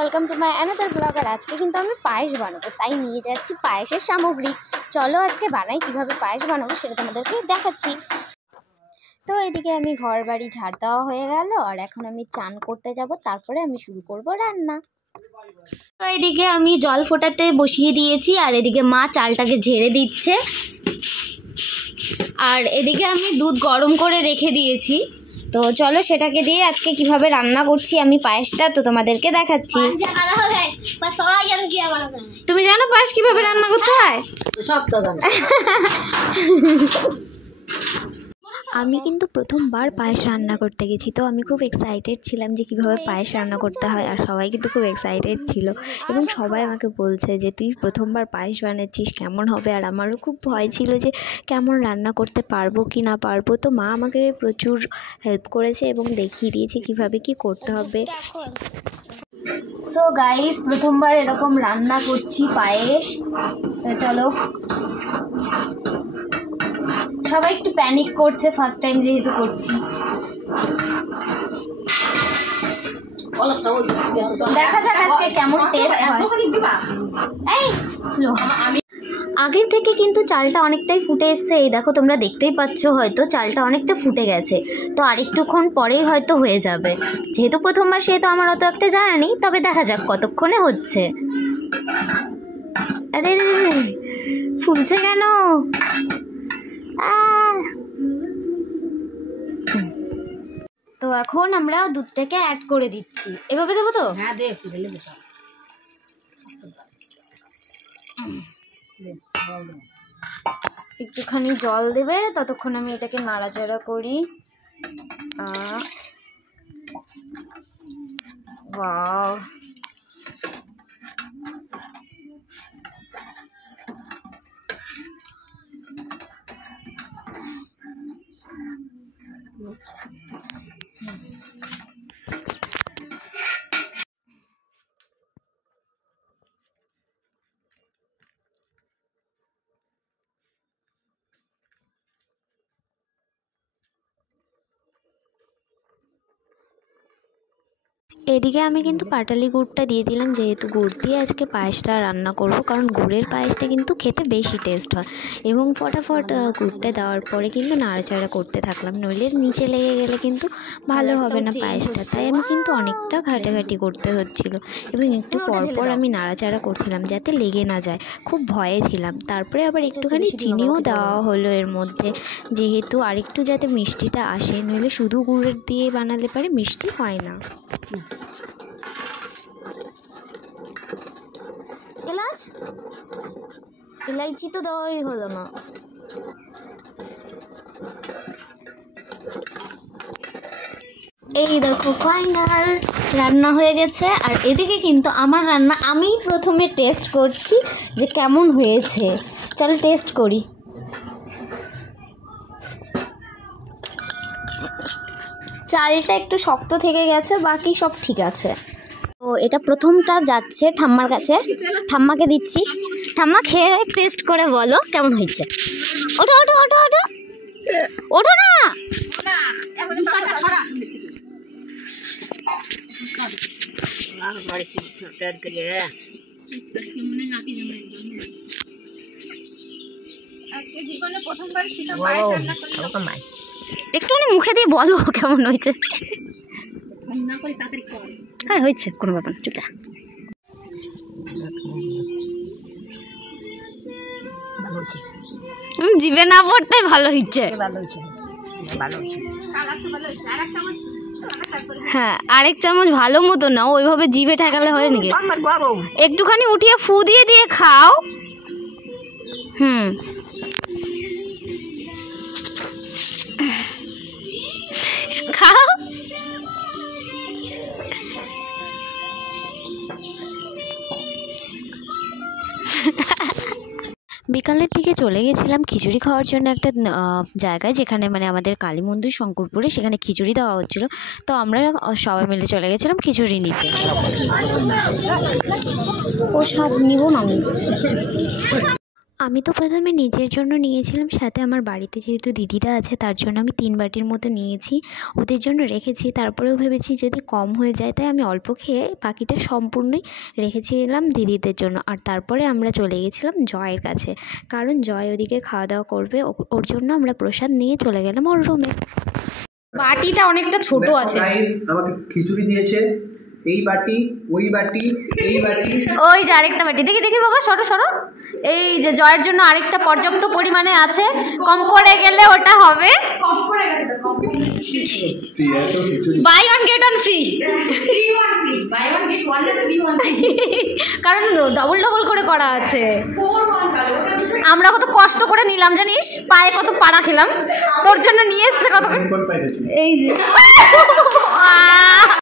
Welcome to my another blog. और आज के किन्तु आमी पायेस बानाबो, ताई निये जाচ্ছি पायेसेर सामग्री। चलो आज के बानाई किभाबे पायेस बानाबो सेटा तोमादेरके देखाচ্ছি। तो एदिके आमी घर बाड़ी झाड़ देওয়া হয়ে গেল और এখন আমি চান করতে যাব, তারপরে আমি শুরু করব রান্না। তো এদিকে আমি জল ফোটাতে বসিয়ে দিয়েছি আর এদিকে মা চালটাকে ঝেড়ে দিচ্ছে আর এদিকে আমি দুধ গরম করে রেখে দিয়েছি। তো চলো সেটাকে দিয়ে আজকে কিভাবে রান্না করছি আমি পায়েসটা তো তোমাদেরকে দেখাচ্ছি। তুমি জানো পায়েস কিভাবে রান্না করতে হয়? সব তো জানো। আমি কিন্তু প্রথমবার পায়েস রান্না করতে গেছি, তো আমি খুব এক্সাইটেড ছিলাম যে কীভাবে পায়েস রান্না করতে হয় আর সবাই কিন্তু খুব এক্সাইটেড ছিল এবং সবাই আমাকে বলছে যে তুই প্রথমবার পায়েস বানাচ্ছিস কেমন হবে। আর আমারও খুব ভয় ছিল যে কেমন রান্না করতে পারবো কি না পারবো। তো মা আমাকে প্রচুর হেল্প করেছে এবং দেখিয়ে দিয়েছে কীভাবে কি করতে হবে। সো গাইস, প্রথমবার এরকম রান্না করছি পায়েস। চলো, সবাই একটু প্যানিক করছে ফার্স্ট টাইম যেহেতু করছি। দেখা যাক আজকে কেমন টেস্ট হয়। এই স্লো। আগের থেকে কিন্তু চালটা অনেকটাই ফুটে এসছে, এই দেখো তোমরা দেখতেই পাচ্ছ, হয়তো চালটা অনেকটা ফুটে গেছে। তো আরেকটুক্ষণ পরেই হয়তো হয়ে যাবে, যেহেতু প্রথমবার সেহেতু আমার অত একটা জানা নেই। তবে দেখা যাক কতক্ষণে হচ্ছে। আরে ফুলছে কেন? তো এখন আমরা দুধটাকে অ্যাড করে দিচ্ছি। এভাবে দেবো তো? হ্যাঁ দে, একটুখানি জল দেবে, ততক্ষণ আমি এটাকে নাড়াচাড়া করি। ওয়াও, এদিকে আমি কিন্তু পাটালি গুড়টা দিয়ে দিলাম, যেহেতু গুড় দিয়ে আজকে পায়েসটা রান্না করব, কারণ গুড়ের পায়েসটা কিন্তু খেতে বেশি টেস্ট হয়। এবং ফটাফট গুড়টা দেওয়ার পরে কিন্তু নাড়াচাড়া করতে থাকলাম, নইলে নিচে লেগে গেলে কিন্তু ভালো হবে না পায়েসটা। তাই আমি কিন্তু অনেকটা ঘাটাঘাটি করতে হচ্ছিল এবং একটু পরপর আমি নাড়াচাড়া করছিলাম যাতে লেগে না যায়, খুব ভয়ে ছিলাম। তারপরে আবার একটুখানি চিনিও দেওয়া হলো এর মধ্যে, যেহেতু আরেকটু যাতে মিষ্টিটা আসে, নইলে শুধু গুড়ের দিয়ে বানালে পারে মিষ্টি হয় না। ইলাইচি তো দেওয়াই হলো না। এই দেখো ফাইনাল রান্না হয়ে গেছে। আর এদিকে কিন্তু আমার রান্না আমি প্রথমে টেস্ট করছি যে কেমন হয়েছে। চল টেস্ট করি। চালটা একটু শক্ত থেকে গেছে, বাকি সব ঠিক আছে। তো এটা প্রথমটা যাচ্ছে ঠাম্মার কাছে, ঠাম্মাকে দিচ্ছি। ঠাম্মা খেয়ে টেস্ট করে বলো কেমন হয়েছে। ওঠো ওঠো ওঠো ওঠো ওঠো না। একটুখানি মুখে দিয়ে বলো কেমন হয়েছে। হ্যাঁ হয়েছে, কোনো ব্যাপার না, চুপটা। জিভে না পড়তেই ভালো হয়েছে। হ্যাঁ, আরেক চামচ ভালো মতো না, ওইভাবে জিভে ঠেকালে হয় নাকি? একটুখানি উঠিয়ে ফু দিয়ে দিয়ে খাও। খাও। বিকালের দিকে চলে গেছিলাম খিচুড়ি খাওয়ার জন্য একটা জায়গায়, যেখানে মানে আমাদের কালী মন্দির শঙ্করপুরে, সেখানে খিচুড়ি দেওয়া হচ্ছিলো। তো আমরা সবাই মিলে চলে গেছিলাম খিচুড়ি নিতে। প্রসাদ নিব না আমি। আমি তো প্রথমে নিজের জন্য নিয়েছিলাম, সাথে আমার বাড়িতে যেহেতু দিদিরা আছে তার জন্য আমি 3 বাটির মতো নিয়েছি, ওদের জন্য রেখেছি। তারপরেও ভেবেছি যদি কম হয়ে যায়, তাই আমি অল্প খেয়ে বাকিটা সম্পূর্ণই রেখেছিলাম দিদিদের জন্য। আর তারপরে আমরা চলে গেছিলাম জয়ের কাছে, কারণ জয় ওদিকে খাওয়া দাওয়া করবে, ওর জন্য আমরা প্রসাদ নিয়ে চলে গেলাম ওর রুমে। বাটিটা অনেকটা ছোট আছে। আমাকে খিচুড়ি দিয়েছে, এই বাটি, ওই বাটি, এই বাটি, ওই যে আরেকটা বাটি, দেখি দেখি বাবা, সরো সরো। এই যে জয়ের জন্য আরেকটা পর্যাপ্ত পরিমাণে আছে, কম পড়ে গেলে ওটা হবে buy one get one free, কারণ ডবল ডবল করে করা আছে। আমরা কত কষ্ট করে নিলাম জানিস, পায়ে কত পাড়া খেলাম, তোর জন্য নিয়ে এসছে কত। এই যে